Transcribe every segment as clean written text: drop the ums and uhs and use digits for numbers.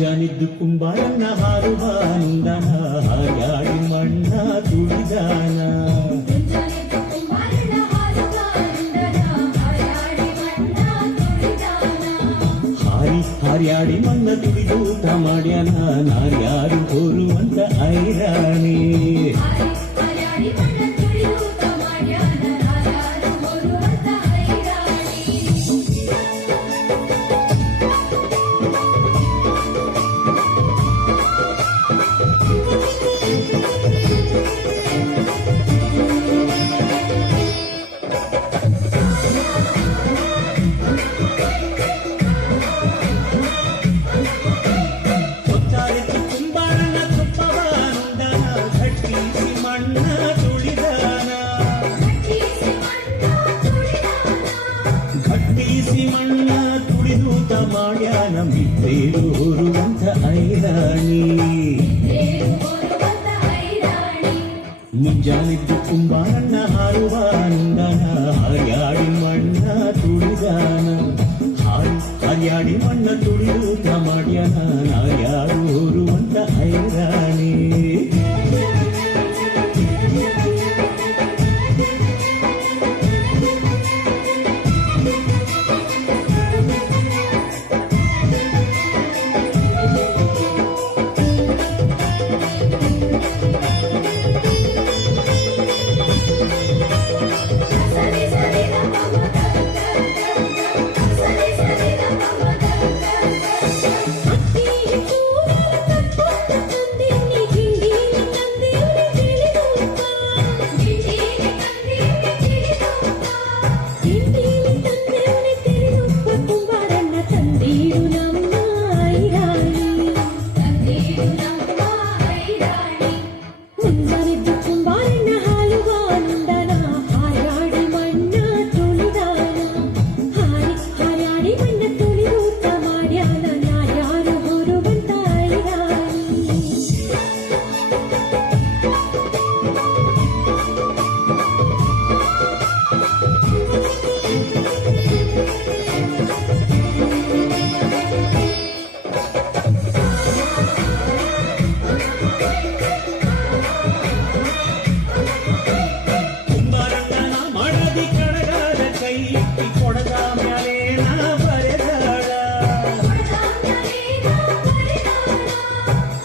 ಮುಂಜಾನಿದ್ದು ಕುಂಬಾರನ್ನ ಹಾರುವ ನುಂದನ ಹಾಯಾಡಿ ಮಣ್ಣ ತುಳಿದಾನ ಹಾರ್ಯಾಡಿ ಮಣ್ಣ ತುಳಿದೂಟ ಮಾಡ್ಯಾನ ನಾರ್ಯಾರು ಹೋರುವಂತ ಐರಾಣಿ ಮಣ್ಣ ತುಳಿದೂತ ಮಾಡ್ಯಾನ ಮಿತ್ತೇರುವಂತ ಐರಾಣಿ ಮುಂಜಾನಿದ್ದು ಕುಂಬಾರನ್ನ ಹಾರುವ ನುಂದನ ಹಾರ್ಯಾಡಿ ಮಣ್ಣ ತುಳಿದಾನ ಹಾರ್ಯಾಡಿ ಮಣ್ಣ ತುಳಿದೂತ ಮಾಡ್ಯಾನ ನಾರ್ಯಾರು ಹೋರುವಂತ ಐರಾಣಿ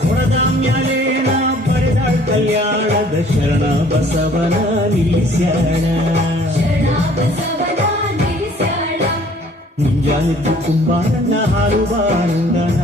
ಕೊಡದ ಮ್ಯಾಲೇನ ಬರೆದಾಳ ಕಲ್ಯಾಣದ ಶರಣ ಬಸವನ ನಿಲ್ಲಿಸ್ಯಾಳ ಮುಂಜಾನಿದ್ದು ಕುಂಬಾರನ್ನ ಹಾರುವ ನುಂದನ